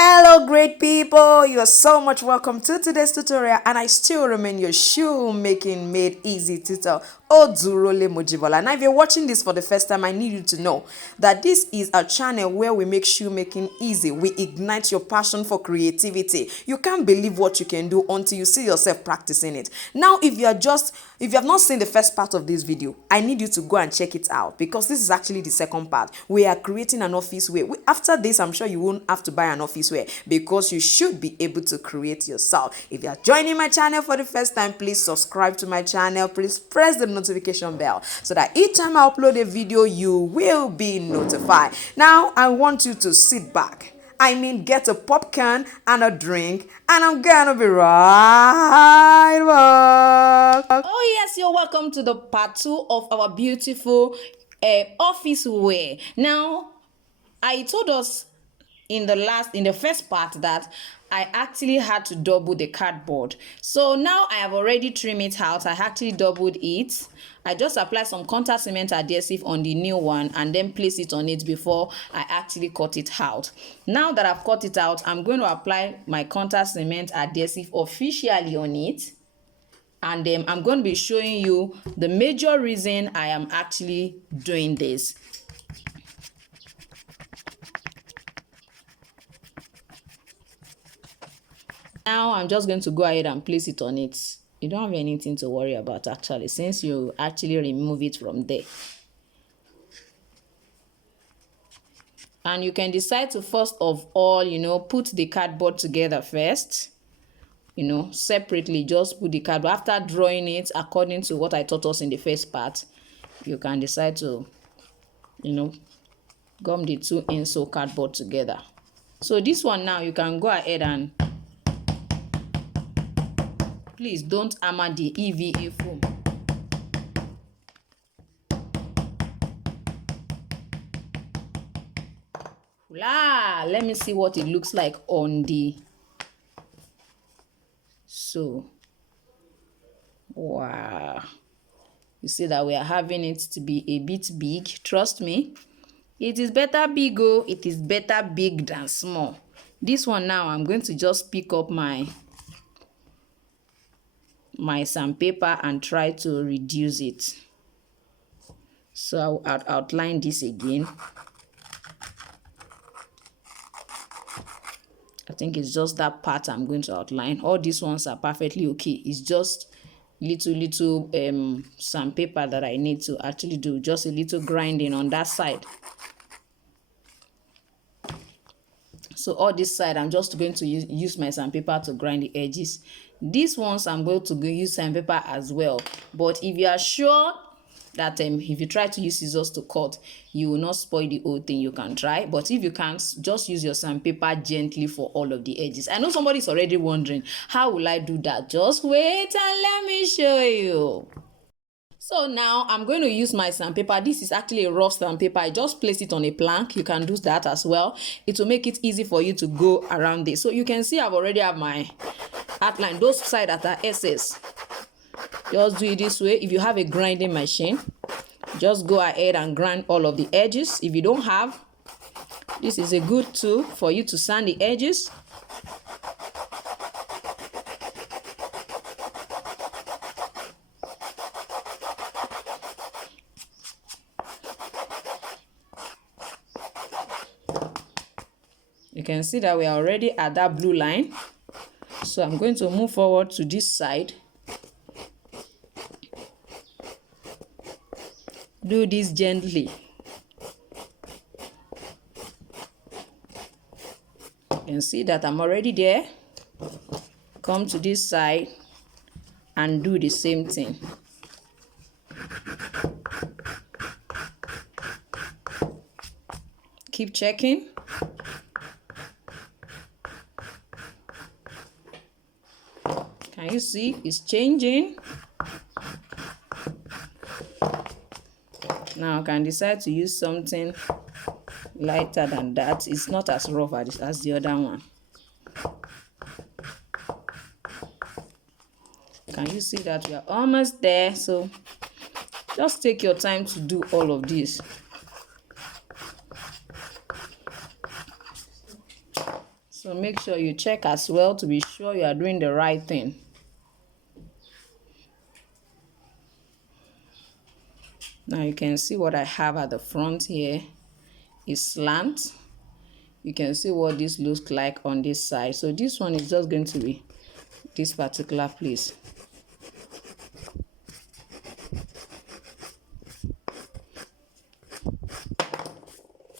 Hello great people, you are so much welcome to today's tutorial and I still remain your shoemaking made easy tutor Odurole Mojibola. Now if you're watching this for the first time, I need you to know that this is a channel where we make shoemaking easy. We ignite your passion for creativity. You can't believe what you can do until you see yourself practicing it. Now if you have not seen the first part of this video, I need you to go and check it out because this is actually the second part. We are creating an office wear. After this, I'm sure you won't have to buy an office wear because you should be able to create yourself. If you are joining my channel for the first time, please subscribe to my channel. Please press the notification bell so that each time I upload a video, you will be notified. Now, I want you to sit back. Get a popcorn and a drink, and I'm gonna be right back. Oh yes, you're welcome to the part 2 of our beautiful office wear. Now, I told us in the first part that I actually had to double the cardboard. So now I have already trimmed it out. I actually doubled it. I just applied some contact cement adhesive on the new one and then place it on it before I actually cut it out. Now that I've cut it out, I'm going to apply my contact cement adhesive officially on it. And then I'm going to be showing you the major reason I am actually doing this. Now I'm just going to go ahead and place it on it. You don't have anything to worry about actually, since you actually remove it from there. And you can decide to first of all, put the cardboard together first. Separately, just put the cardboard. After drawing it according to what I taught us in the first part, you can decide to, gum the 2 insole cardboard together. So this one now, you can go ahead and please don't hammer the EVA foam. Let me see what it looks like on the. So, wow. You see that we are having it to be a bit big. Trust me. It is better big, oh. It is better big than small. This one now, I'm going to just pick up my sandpaper and try to reduce it. So I'll outline this again. I think it's just that part I'm going to outline. All these ones are perfectly okay. It's just little sandpaper that I need to actually do. Just a little grinding on that side. So all this side, I'm just going to use my sandpaper to grind the edges. These ones, I'm going to use sandpaper as well. But if you are sure that if you try to use scissors to cut, you will not spoil the whole thing, you can try. But if you can't, just use your sandpaper gently for all of the edges. I know somebody's already wondering, how will I do that? Just wait and let me show you. So now I'm going to use my sandpaper. This is actually a rough sandpaper. I just place it on a plank. You can do that as well. It will make it easy for you to go around this. So you can see I've already have my outline. Those sides that are excess, just do it this way. If you have a grinding machine, just go ahead and grind all of the edges. If you don't have, this is a good tool for you to sand the edges. You can see that we are already at that blue line. So I'm going to move forward to this side. Do this gently. You can see that I'm already there. Come to this side and do the same thing. Keep checking. Can you see it's changing? Now I can decide to use something lighter than that. It's not as rough as the other one. Can you see that we are almost there? So just take your time to do all of this. So make sure you check as well to be sure you are doing the right thing. Now you can see what I have at the front here is slant. You can see what this looks like on this side. So this one is just going to be this particular place.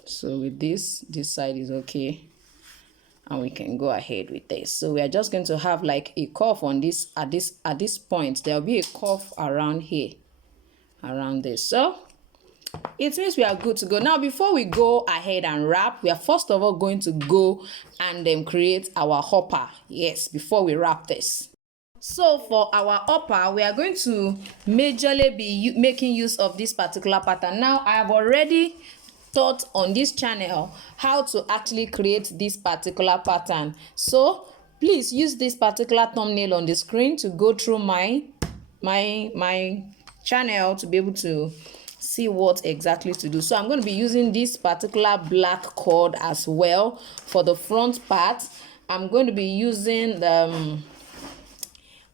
So with this side is okay, and we can go ahead with this. So we are just going to have like a curve on this at this point. There'll be a curve around here, around this. So it means we are good to go. Now before we go ahead and wrap, we are first of all going to go and then create our hopper. Yes, before we wrap this. So for our upper, we are going to majorly be making use of this particular pattern. Now I have already taught on this channel how to actually create this particular pattern. So please use this particular thumbnail on the screen to go through my channel to be able to see what exactly to do. So I'm going to be using this particular black cord as well for the front part. I'm going to be using the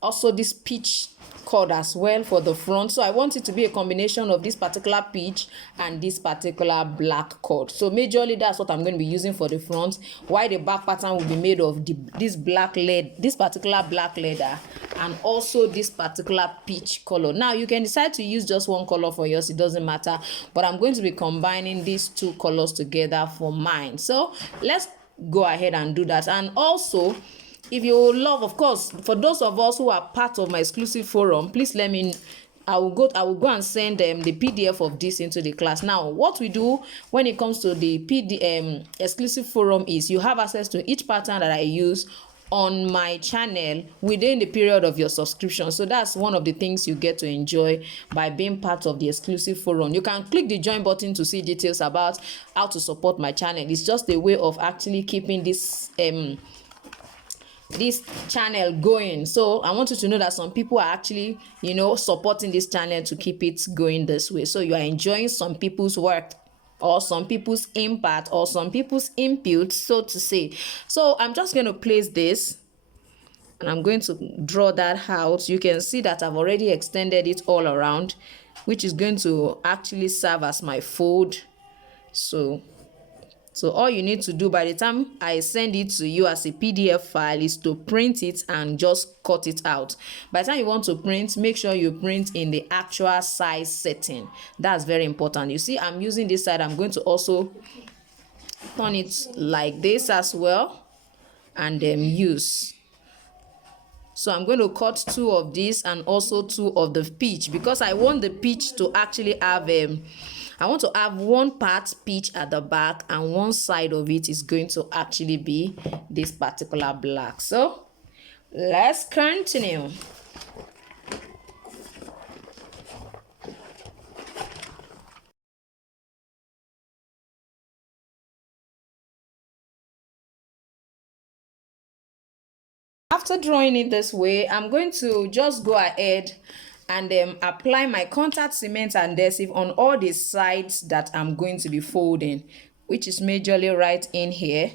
also this peach cord as well for the front. So I want it to be a combination of this particular peach and this particular black cord. So majorly that's what I'm going to be using for the front, while the back pattern will be made of this particular black leather and also this particular peach color. Now you can decide to use just one color for yours, it doesn't matter, but I'm going to be combining these two colors together for mine. So let's go ahead and do that. And also, if you love, of course, for those of us who are part of my exclusive forum, please let me, I will go and send them the PDF of this into the class. Now what we do when it comes to the exclusive forum is you have access to each pattern that I use on my channel within the period of your subscription. So that's one of the things you get to enjoy by being part of the exclusive forum. You can click the join button to see details about how to support my channel. It's just a way of actually keeping this channel going. So I want you to know that some people are actually, you know, supporting this channel to keep it going this way. So you are enjoying some people's work or some people's impact or some people's input, so to say. So I'm just going to place this and I'm going to draw that out. You can see that I've already extended it all around, which is going to actually serve as my fold. So all you need to do by the time I send it to you as a PDF file is to print it and just cut it out. By the time you want to print, make sure you print in the actual size setting. That's very important. You see, I'm using this side. I'm going to also turn it like this as well and then use. So I'm going to cut two of these and also two of the peach, because I want the peach to actually have I want to have one part peach at the back and one side of it is going to actually be this particular black. So let's continue. After drawing it this way, I'm going to just go ahead and apply my contact cement and adhesive on all the sides that I'm going to be folding, which is majorly right in here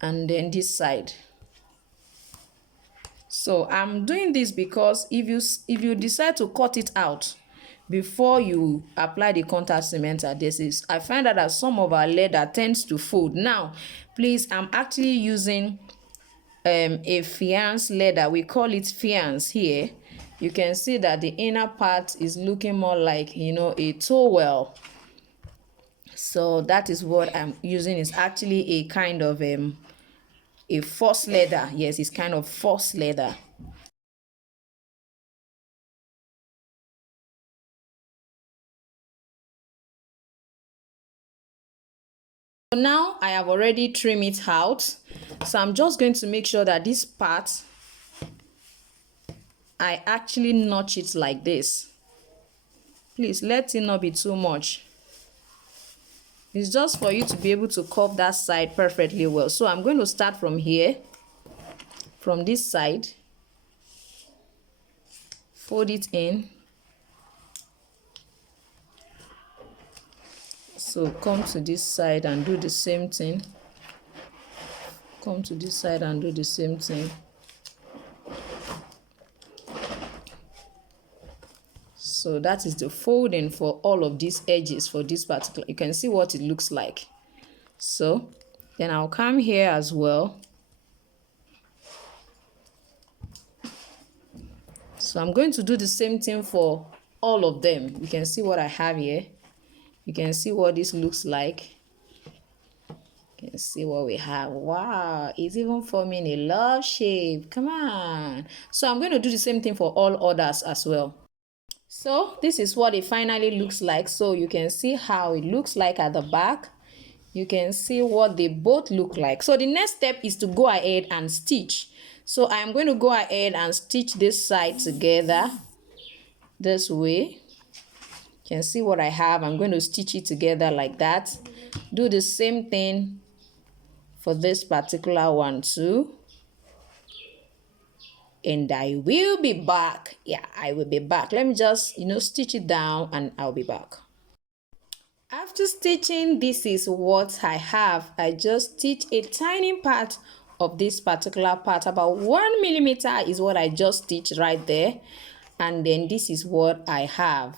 and then this side. So I'm doing this because if you decide to cut it out before you apply the contact cement adhesives, I find out that some of our leather tends to fold. Now please, I'm actually using a fiance leather. We call it fiance here. You can see that the inner part is looking more like, you know, a towel. So that is what I'm using. Is actually a kind of a false leather. Yes, it's kind of false leather. So now I have already trimmed it out. So I'm just going to make sure that this part, I actually notch it like this. Please let it not be too much. It's just for you to be able to curve that side perfectly well. So I'm going to start from here, from this side, fold it in, So come to this side and do the same thing. Come to this side and do the same thing. So that is the folding for all of these edges for this particular. You can see what it looks like. So then I'll come here as well. So I'm going to do the same thing for all of them. You can see what I have here. You can see what this looks like. You can see what we have. Wow, it's even forming a love shape. Come on. So I'm going to do the same thing for all others as well. So this is what it finally looks like. So you can see how it looks like at the back. You can see what they both look like. So the next step is to go ahead and stitch. So I'm going to go ahead and stitch this side together this way. You can see what I have. I'm going to stitch it together like that. Do the same thing for this particular one too. And I will be back. Yeah, I will be back. Let me just, stitch it down and I'll be back. After stitching, this is what I have. I just stitched a tiny part of this particular part. About 1 millimeter is what I just stitched right there. And then this is what I have.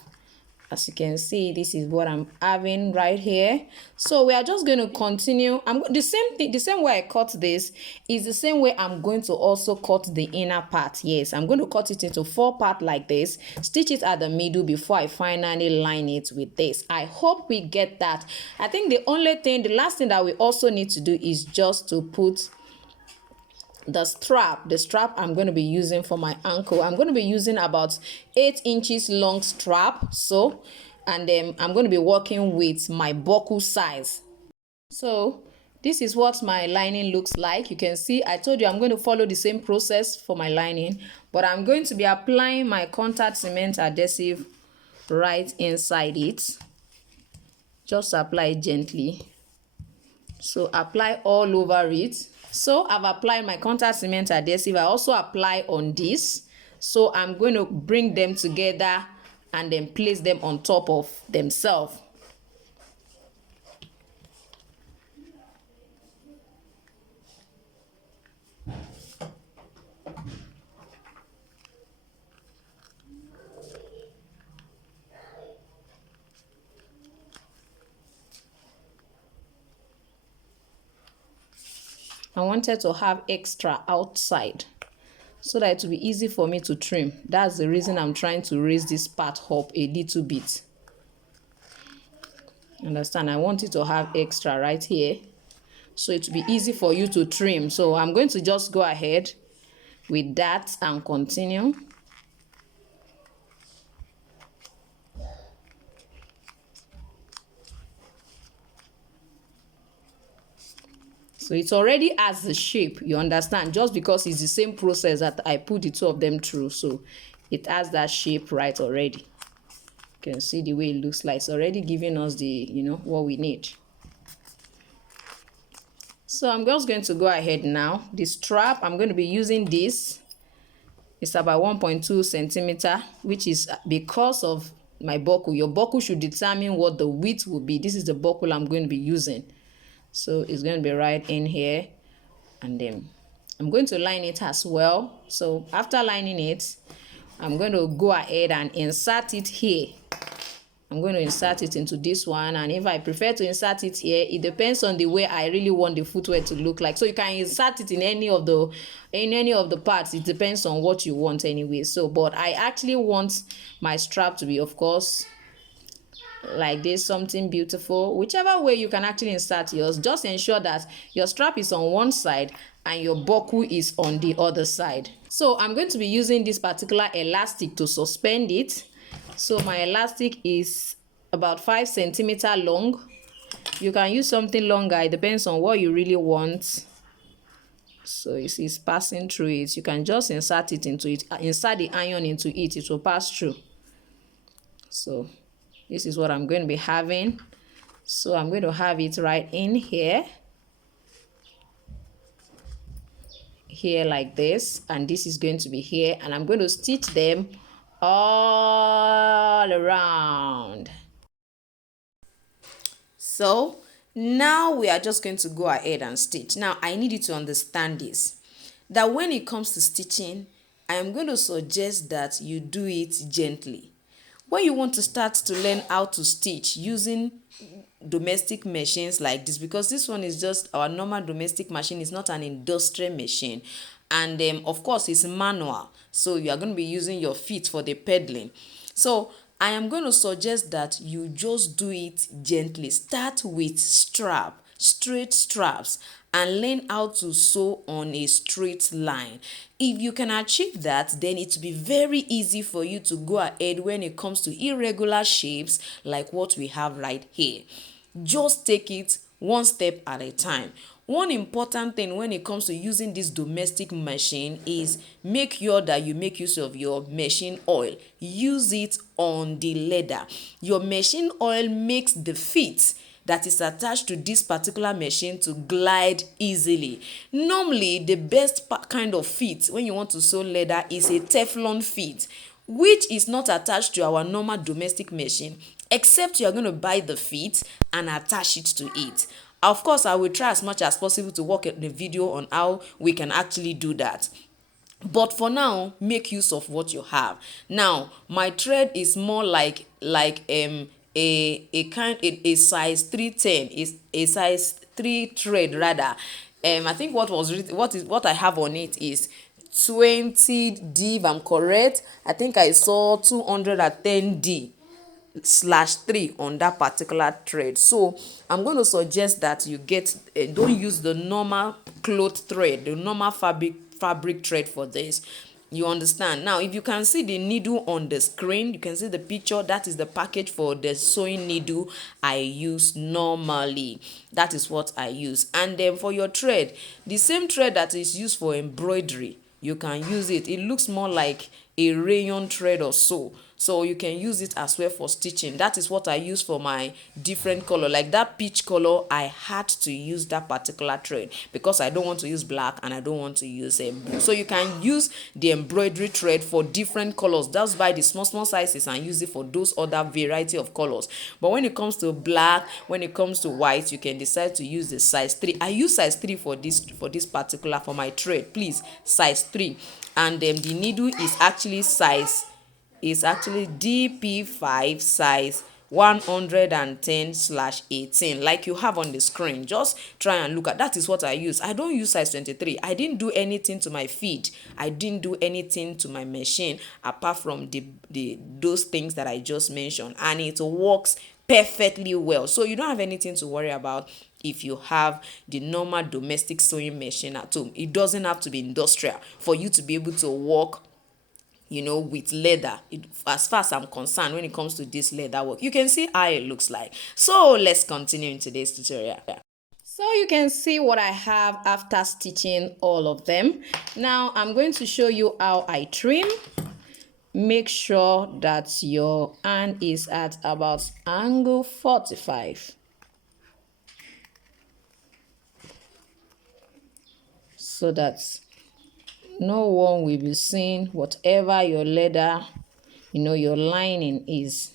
As you can see, this is what I'm having right here. So we are just going to continue. The same way I cut this is the same way I'm going to also cut the inner part. Yes, I'm going to cut it into 4 parts like this. Stitch it at the middle before I finally line it with this. I hope we get that. I think the last thing that we also need to do is just to put the strap I'm going to be using for my ankle. I'm going to be using about 8 inches long strap. So, and then I'm going to be working with my buckle size. So this is what my lining looks like. You can see I told you I'm going to follow the same process for my lining, but I'm going to be applying my contact cement adhesive right inside it. Just apply it gently. So apply all over it. So I've applied my contact cement adhesive. I also apply on this. So I'm going to bring them together and then place them on top of themselves. I wanted to have extra outside so that it will be easy for me to trim. That's the reason I'm trying to raise this part up a little bit. Understand? I want it to have extra right here so it will be easy for you to trim. So I'm going to just go ahead with that and continue. So it already has the shape, you understand, just because it's the same process that I put the two of them through. So it has that shape right already. You can see the way it looks like. It's already giving us the, what we need. So I'm just going to go ahead now. The strap, I'm going to be using this. It's about 1.2 centimeter, which is because of my buckle. Your buckle should determine what the width will be. This is the buckle I'm going to be using. So it's going to be right in here, and then I'm going to line it as well. So after lining it, I'm going to go ahead and insert it here. I'm going to insert it into this one, and if I prefer to insert it here, it depends on the way I really want the footwear to look like. So you can insert it in any of the parts. It depends on what you want anyway. So, but I actually want my strap to be, of course, like this, something beautiful. Whichever way you can actually insert yours, just ensure that your strap is on one side and your buckle is on the other side. So I'm going to be using this particular elastic to suspend it. So my elastic is about 5 centimeters long. You can use something longer. It depends on what you really want. So you see it's passing through it. You can just insert it into it, insert the iron into it. It will pass through. So this is what I'm going to be having. So I'm going to have it right in here. Here like this. And this is going to be here. And I'm going to stitch them all around. So now we are just going to go ahead and stitch. Now I need you to understand this, that when it comes to stitching, I am going to suggest that you do it gently. When you want to start to learn how to stitch using domestic machines like this, because this one is just our normal domestic machine, it's not an industrial machine, and of course it's manual, so you are going to be using your feet for the pedaling. So I am going to suggest that you just do it gently. Start with straight straps, and learn how to sew on a straight line. If you can achieve that, then it will be very easy for you to go ahead when it comes to irregular shapes like what we have right here. Just take it one step at a time. One important thing when it comes to using this domestic machine is make sure that you make use of your machine oil. Use it on the leather. Your machine oil makes the feet that is attached to this particular machine to glide easily. Normally, the best kind of feet when you want to sew leather is a Teflon feet, which is not attached to our normal domestic machine, except you are going to buy the feet and attach it to it. Of course, I will try as much as possible to work in the video on how we can actually do that. But for now, make use of what you have. Now my thread is more a size 310, is a size 3 thread rather. I think what I have on it is 20D, if I'm correct. I think I saw 210D slash 3 on that particular thread. So I'm going to suggest that you get don't use the normal cloth thread, the normal fabric thread for this. You understand? Now if you can see the needle on the screen, you can see the picture. That is the package for the sewing needle I use normally. That is what I use. And then for your thread, the same thread that is used for embroidery, you can use it. It looks more like a rayon thread or so, so you can use it as well for stitching. That is what I use for my different color. Like that peach color, I had to use that particular thread because I don't want to use black and I don't want to use blue. So you can use the embroidery thread for different colors. That's buy the small sizes and use it for those other variety of colors. But when it comes to black, when it comes to white, you can decide to use the size 3. I use size 3 for this particular, for my thread. Please, size 3. And then the needle is actually DP5 size 110/18, like you have on the screen. Just try and look at that. Is what I use. I don't use size 23. I didn't do anything to my feet. I didn't do anything to my machine apart from those things that I just mentioned, and it works perfectly well. So you don't have anything to worry about if you have the normal domestic sewing machine at home. It doesn't have to be industrial for you to be able to work, with leather. As far as I'm concerned, when it comes to this leather work, you can see how it looks like. So let's continue in today's tutorial. So you can see what I have after stitching all of them. Now I'm going to show you how I trim. Make sure that your hand is at about angle 45. So that no one will be seeing whatever your leather, your lining is.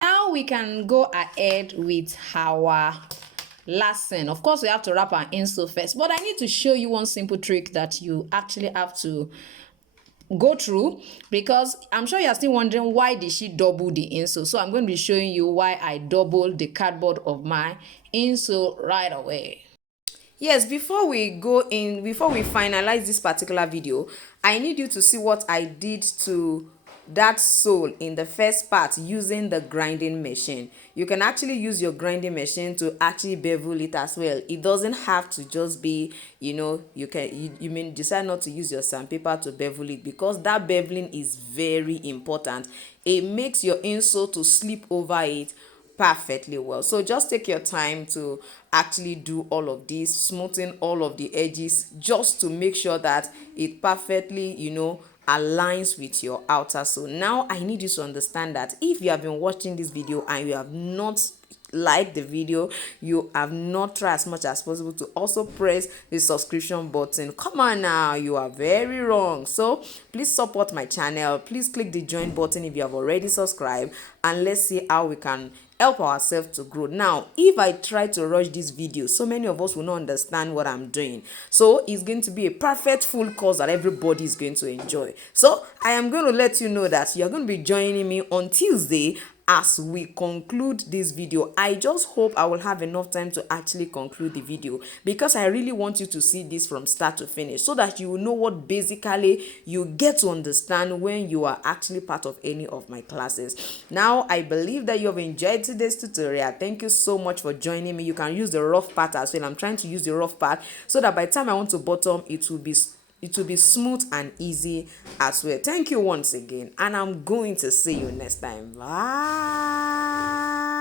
Now we can go ahead with our last Of course, we have to wrap our insole first, but I need to show you one simple trick that you actually have to go through, because I'm sure you're still wondering why did she double the insole. So I'm going to be showing you why I doubled the cardboard of my insole right away. Yes, before we finalize this particular video, I need you to see what I did to that sole in the first part using the grinding machine. You can actually use your grinding machine to actually bevel it as well. It doesn't have to just be, you may decide not to use your sandpaper to bevel it, because that beveling is very important. It makes your insole to slip over it perfectly well. So just take your time to actually do all of this, smoothing all of the edges, just to make sure that it perfectly aligns with your outer sole. Now I need you to understand that if you have been watching this video and you have not liked the video, you have not tried as much as possible to also press the subscription button, come on now, you are very wrong. So please support my channel, please click the join button if you have already subscribed, and let's see how we can help ourselves to grow. Now if I try to rush this video, so many of us will not understand what I'm doing, so it's going to be a perfect full course that everybody is going to enjoy. So I am going to let you know that you're going to be joining me on Tuesday as we conclude this video. I just hope I will have enough time to actually conclude the video, because I really want you to see this from start to finish, so that you will know what basically you get to understand when you are actually part of any of my classes. Now I believe that you have enjoyed today's tutorial. Thank you so much for joining me. You can use the rough part as well. I'm trying to use the rough part so that by the time I want to bottom, it will be smooth and easy as well. Thank you once again, and I'm going to see you next time. Bye.